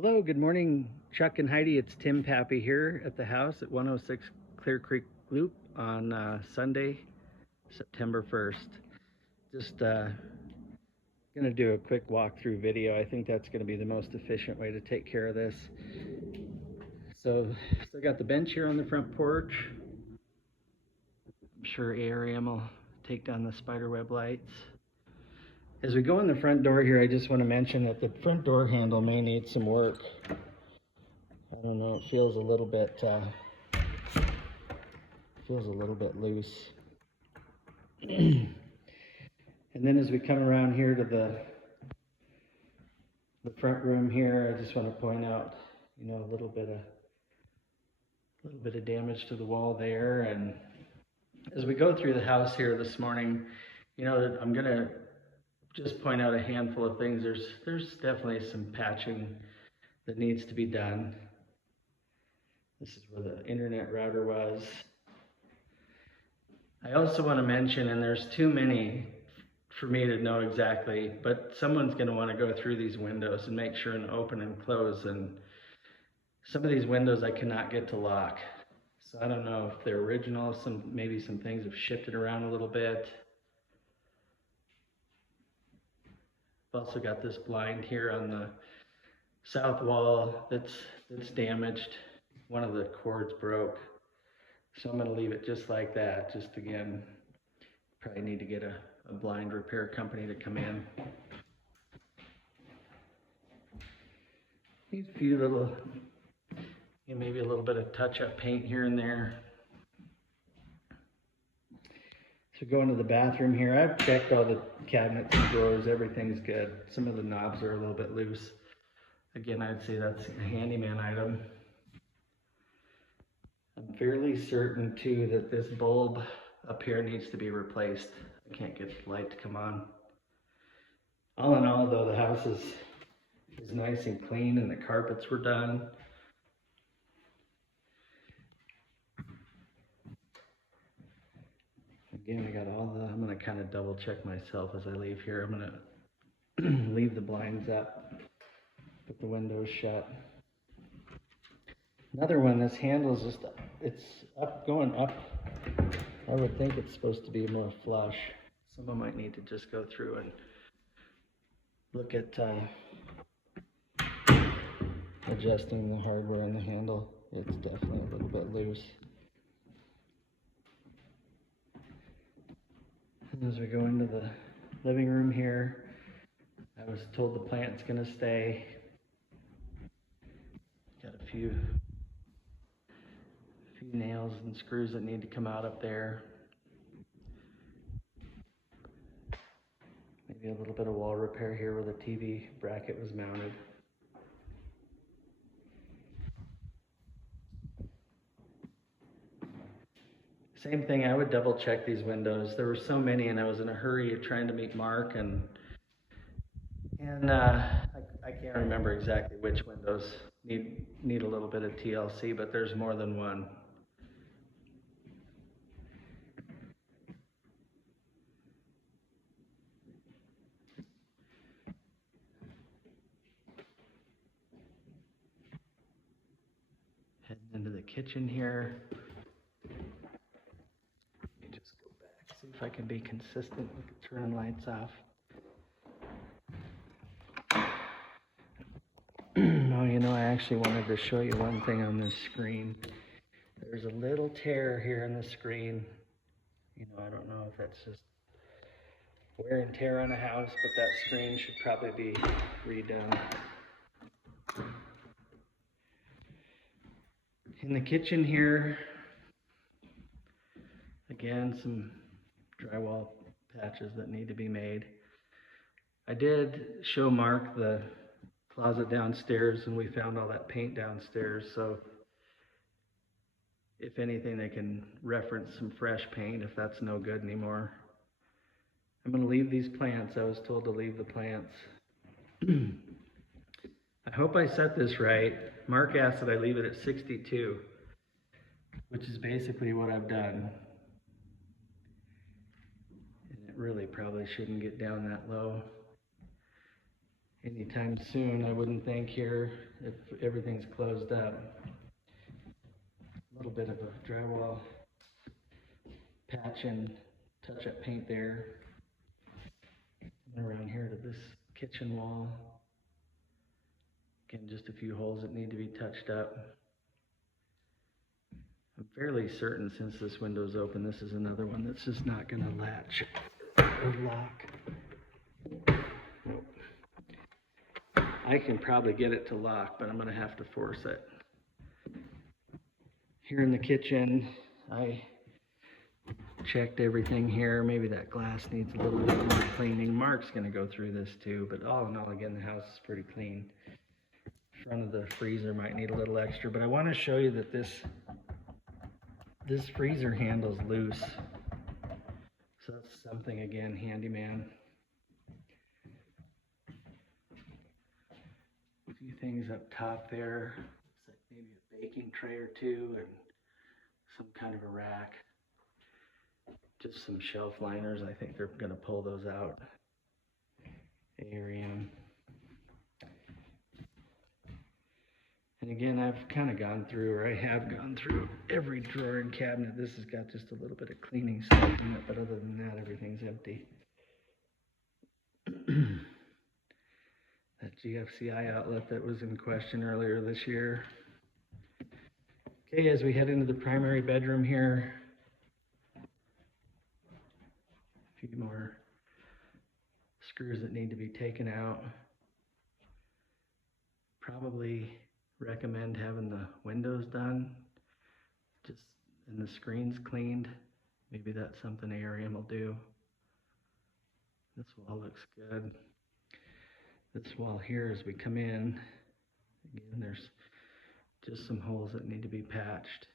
Hello, good morning, Chuck and Heidi. It's Tim Pappy here at the house at 106 Clear Creek Loop on Sunday, September 1st. Just going to do a quick walkthrough video. I think that's going to be the most efficient way to take care of this. So, still got the bench here on the front porch. I'm sure ARM will take down the spiderweb lights. As we go in the front door here, I just want to mention that the front door handle may need some work. I don't know, it feels a little bit loose. And then as we come around here to the front room here, I just want to point out, a little bit of damage to the wall there. And as we go through the house here this morning, I'm gonna just point out a handful of things. There's definitely some patching that needs to be done. This is where the internet router was. I also want to mention, and there's too many for me to know exactly, but someone's going to want to go through these windows and make sure and open and close. And some of these windows I cannot get to lock. So I don't know if they're original. Maybe some things have shifted around a little bit. I've also got this blind here on the south wall that's damaged. One of the cords broke. So I'm going to leave it just like that. Just again, probably need to get a blind repair company to come in. These few little, maybe a little bit of touch-up paint here and there. So going to the bathroom here, I've checked all the cabinets and drawers. Everything's good. Some of the knobs are a little bit loose. Again, I'd say that's a handyman item. I'm fairly certain too that this bulb up here needs to be replaced. I can't get the light to come on. All in all though, the house is nice and clean and the carpets were done. Again, I got I'm gonna kind of double check myself as I leave here. I'm gonna leave the blinds up, put the windows shut. Another one, this handle is it's going up. I would think it's supposed to be more flush. Someone might need to just go through and look at adjusting the hardware on the handle. It's definitely a little bit loose. And as we go into the living room here, I was told the plant's gonna stay. Got a few nails and screws that need to come out up there. Maybe a little bit of wall repair here where the TV bracket was mounted. Same thing, I would double check these windows. There were so many and I was in a hurry trying to meet Mark and I can't remember exactly which windows need a little bit of TLC, but there's more than one. Heading into the kitchen here. Let me just go back, see if I can be consistent with turning lights off. Oh, I actually wanted to show you one thing on this screen. There's a little tear here in the screen. I don't know if that's just wear and tear on a house, but that screen should probably be redone. In the kitchen here, again, some drywall patches that need to be made. I did show Mark the closet downstairs and we found all that paint downstairs, so if anything they can reference some fresh paint if that's no good anymore. I'm going to leave these plants. I was told to leave the plants. I hope I set this right. Mark asked that I leave it at 62, which is basically what I've done. And it really probably shouldn't get down that low. anytime soon, I wouldn't think here, if everything's closed up. A little bit of a drywall patch and touch-up paint there. And around here to this kitchen wall. Again, just a few holes that need to be touched up. I'm fairly certain since this window's open, this is another one that's just not going to latch or lock. Nope. I can probably get it to lock, but I'm going to have to force it. Here in the kitchen, I checked everything here. Maybe that glass needs a little bit more cleaning. Mark's going to go through this too, but all in all, again, the house is pretty clean. Front of the freezer might need a little extra, but I want to show you that this freezer handle's loose. So that's something, again, handyman. A few things up top there. Looks like maybe a baking tray or two and some kind of a rack. Just some shelf liners. I think they're going to pull those out. Arium. And again, I've kind of gone through, or I have gone through every drawer and cabinet. This has got just a little bit of cleaning stuff in it, but other than that, everything's empty. That GFCI outlet that was in question earlier this year. Okay, as we head into the primary bedroom here, a few more screws that need to be taken out. Probably recommend having the windows done, just and the screens cleaned. Maybe that's something Arium will do. This wall looks good. This wall here, as we come in, again, there's just some holes that need to be patched.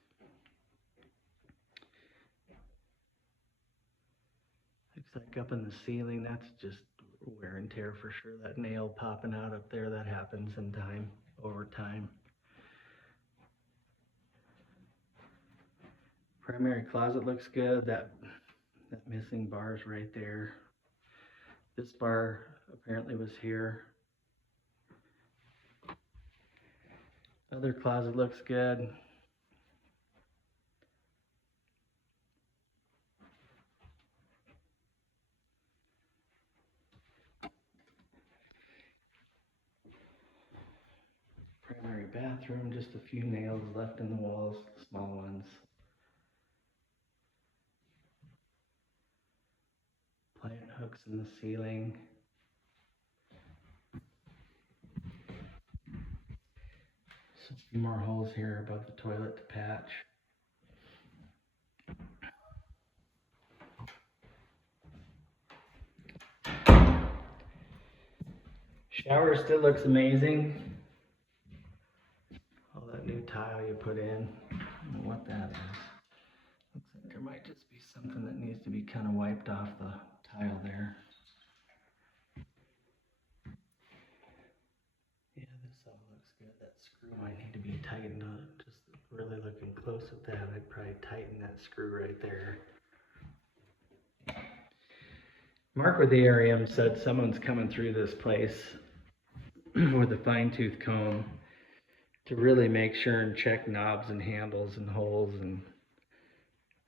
Looks like up in the ceiling, that's just wear and tear for sure. That nail popping out up there, that happens in time, over time. Primary closet looks good. That missing bar is right there. This bar apparently was here. Other closet looks good. Primary bathroom, just a few nails left in the walls, small ones. Plant hooks in the ceiling. Just a few more holes here above the toilet to patch. Shower still looks amazing. All that new tile you put in. I don't know what that is. Looks like there might just be something that needs to be kind of wiped off the tile there. Yeah, this all looks good. That screw might need to be tightened up. Just really looking close at that, I'd probably tighten that screw right there. Mark with the Arium said someone's coming through this place with a fine-tooth comb to really make sure and check knobs and handles and holes and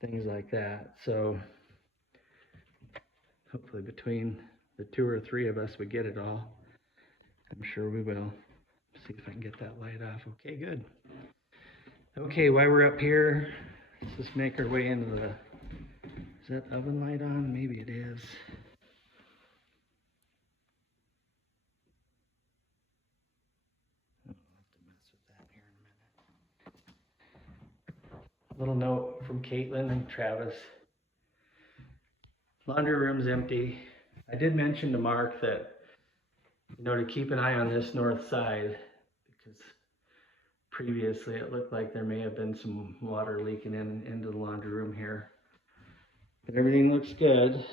things like that. So hopefully between the 2 or 3 of us we get it all. I'm sure we will. See if I can get that light off. Okay, good. Okay, while we're up here, let's just make our way into the, is that oven light on? Maybe it is. I'll have to mess with that here in a minute. Little note from Caitlin and Travis. Laundry room's empty. I did mention to Mark that, to keep an eye on this north side, because previously it looked like there may have been some water leaking into the laundry room here. But everything looks good.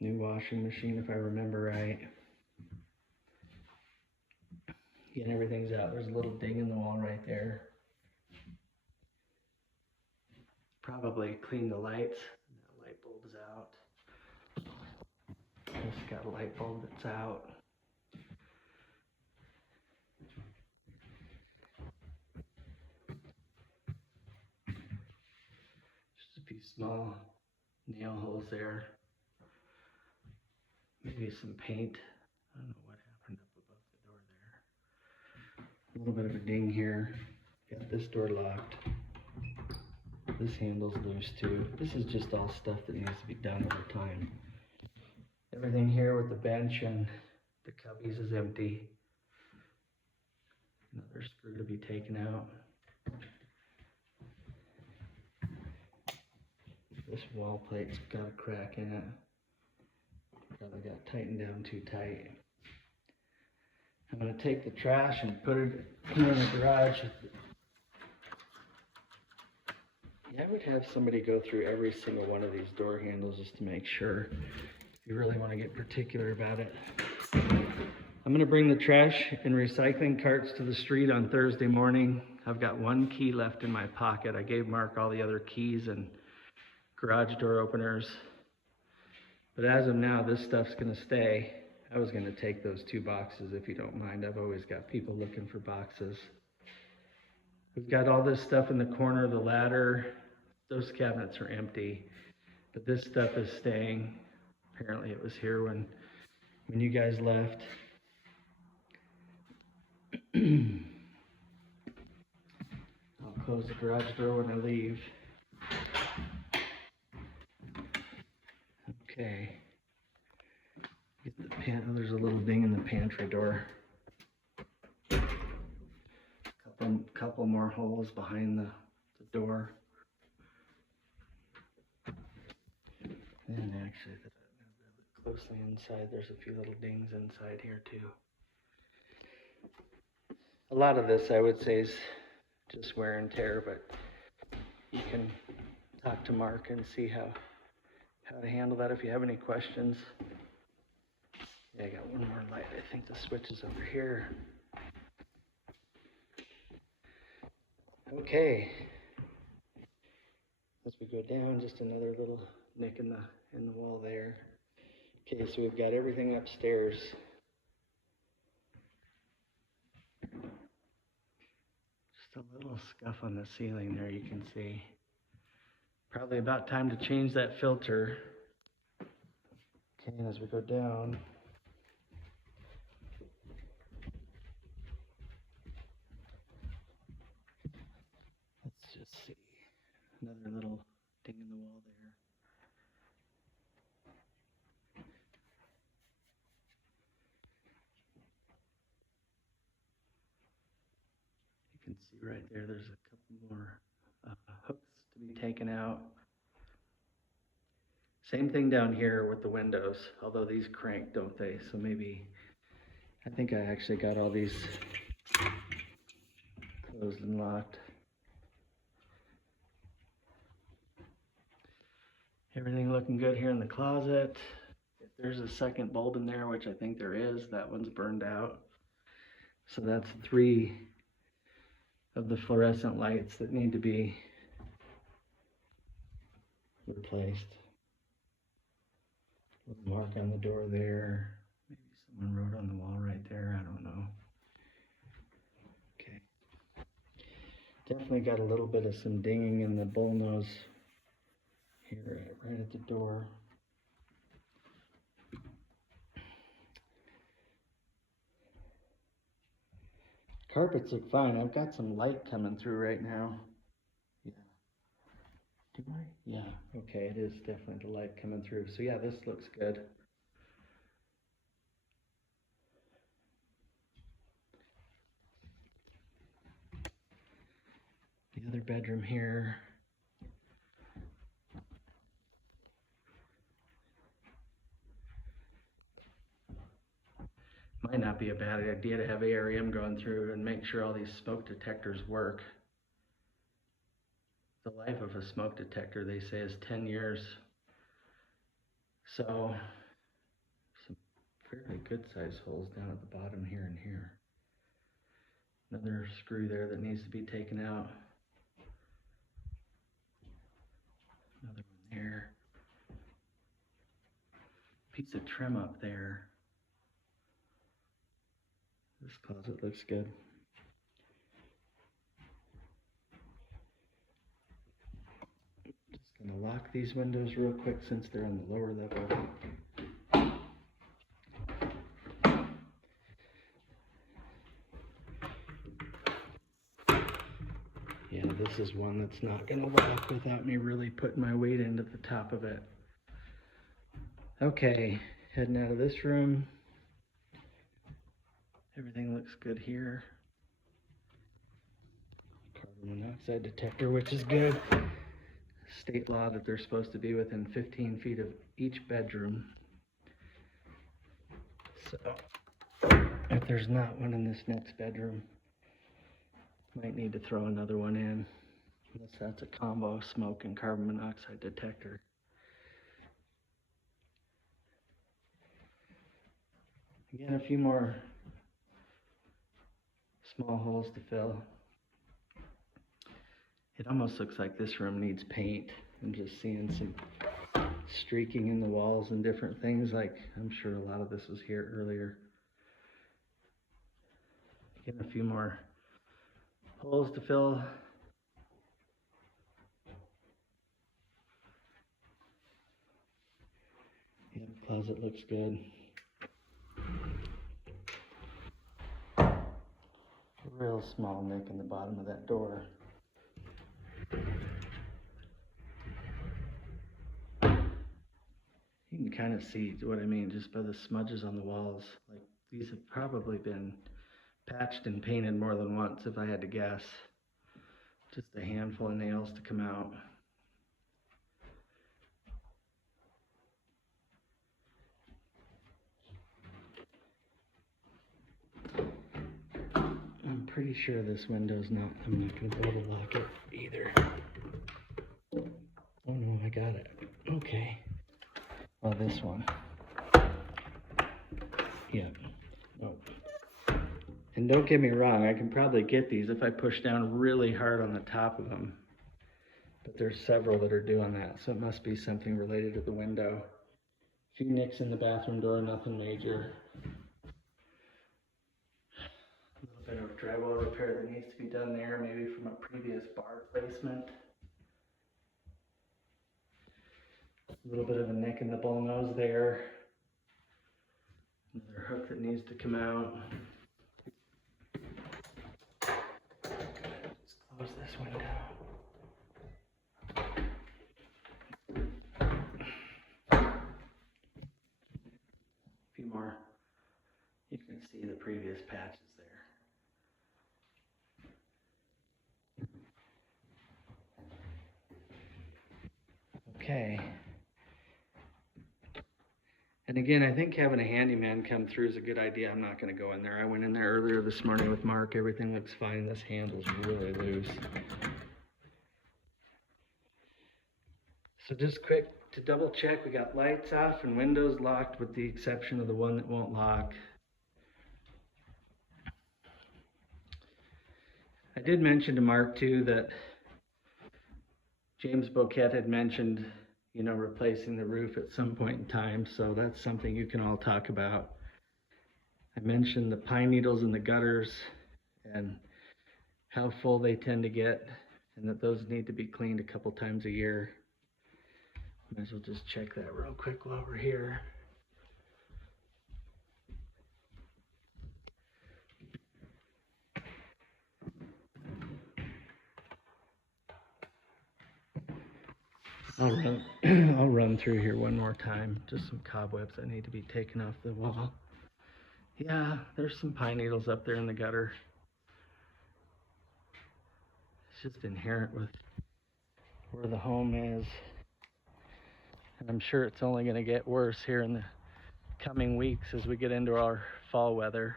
New washing machine, if I remember right. Again, everything's out. There's a little ding in the wall right there. Probably clean the lights. That light bulb's out. This got a light bulb that's out. Just a few small nail holes there. Maybe some paint. I don't know what happened up above the door there. A little bit of a ding here. Got this door locked. This handle's loose too. This is just all stuff that needs to be done over time. Everything here with the bench and the cubbies is empty. Another screw to be taken out. This wall plate's got a crack in it. Probably got tightened down too tight. I'm going to take the trash and put it here in the garage. Yeah, I would have somebody go through every single one of these door handles just to make sure, if you really want to get particular about it. I'm going to bring the trash and recycling carts to the street on Thursday morning. I've got one key left in my pocket. I gave Mark all the other keys and garage door openers. But as of now, this stuff's going to stay. I was going to take those 2 boxes if you don't mind. I've always got people looking for boxes. We've got all this stuff in the corner of the ladder. Those cabinets are empty, but this stuff is staying. Apparently it was here when you guys left. I'll close the garage door when I leave. Okay. Get the there's a little ding in the pantry door. Couple more holes behind the door. And actually, closely inside, there's a few little dings inside here too. A lot of this, I would say, is just wear and tear, but you can talk to Mark and see how to handle that if you have any questions. Yeah, I got one more light. I think the switch is over here. Okay. As we go down, just another little nick in the wall there. Okay, so we've got everything upstairs. Just a little scuff on the ceiling there, you can see. Probably about time to change that filter. Okay, and as we go down, let's just see. Another little ding in the wall there. You can see right there, there's a couple more hooks to be taken out. Same thing down here with the windows, although these crank, don't they? So maybe, I think I actually got all these closed and locked. Everything looking good here in the closet. If there's a second bulb in there, which I think there is, that one's burned out. So that's 3 of the fluorescent lights that need to be replaced. Little mark on the door there. Maybe someone wrote on the wall right there. I don't know. Okay. Definitely got a little bit of some dinging in the bullnose here, right at the door. Carpets look fine. I've got some light coming through right now. Yeah. Do I? Yeah. Okay, it is definitely the light coming through. So yeah, this looks good. The other bedroom here. Might not be a bad idea to have ARM going through and make sure all these smoke detectors work. The life of a smoke detector, they say, is 10 years. So, some fairly good sized holes down at the bottom here and here. Another screw there that needs to be taken out. Another one there. piece of trim up there. This closet looks good. Just gonna lock these windows real quick since they're on the lower level. Yeah, this is one that's not gonna lock without me really putting my weight into the top of it. Okay, heading out of this room. Everything looks good here. Carbon monoxide detector, which is good. State law that they're supposed to be within 15 feet of each bedroom. So, if there's not one in this next bedroom, might need to throw another one in. Unless that's a combo smoke and carbon monoxide detector. Again, a few more small holes to fill. It almost looks like this room needs paint. I'm just seeing some streaking in the walls and different things. Like, I'm sure a lot of this was here earlier. Getting a few more holes to fill. Yeah, the closet looks good. Real small nick in the bottom of that door. You can kind of see what I mean just by the smudges on the walls. Like, these have probably been patched and painted more than once, if I had to guess. Just a handful of nails to come out. I'm pretty sure this window's not, I'm not going to be able to lock it either. Oh no, I got it. Okay. Well, this one. Yeah. Oh. And don't get me wrong, I can probably get these if I push down really hard on the top of them. But there's several that are doing that, so it must be something related to the window. A few nicks in the bathroom door, nothing major. A little bit of drywall repair that needs to be done there, maybe from a previous bar placement. A little bit of a nick in the bull nose there. Another hook that needs to come out. Let's close this window. A few more. You can see the previous patches there. Okay. And again, I think having a handyman come through is a good idea. I'm not going to go in there. I went in there earlier this morning with Mark. Everything looks fine. This handle's really loose. So just quick to double check, we got lights off and windows locked with the exception of the one that won't lock. I did mention to Mark too that James Boquette had mentioned, you know, replacing the roof at some point in time, so that's something you can all talk about. I mentioned the pine needles in the gutters and how full they tend to get, and that those need to be cleaned a couple times a year. Might as well just check that real quick while we're here. I'll run through here one more time. Just some cobwebs that need to be taken off the wall. Yeah, there's some pine needles up there in the gutter. It's just inherent with where the home is. And I'm sure it's only going to get worse here in the coming weeks as we get into our fall weather.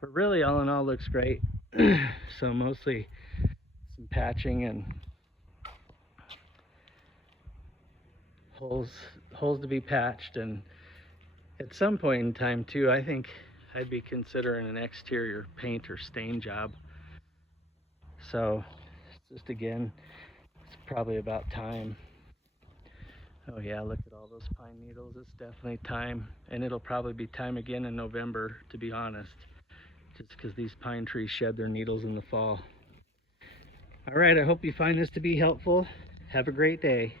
But really, all in all, looks great. So mostly some patching and holes to be patched, and at some point in time too, I think I'd be considering an exterior paint or stain job. So just again, it's probably about time. Oh yeah, look at all those pine needles. It's definitely time, and it'll probably be time again in November, to be honest, just because these pine trees shed their needles in the fall. All right, I hope you find this to be helpful. Have a great day.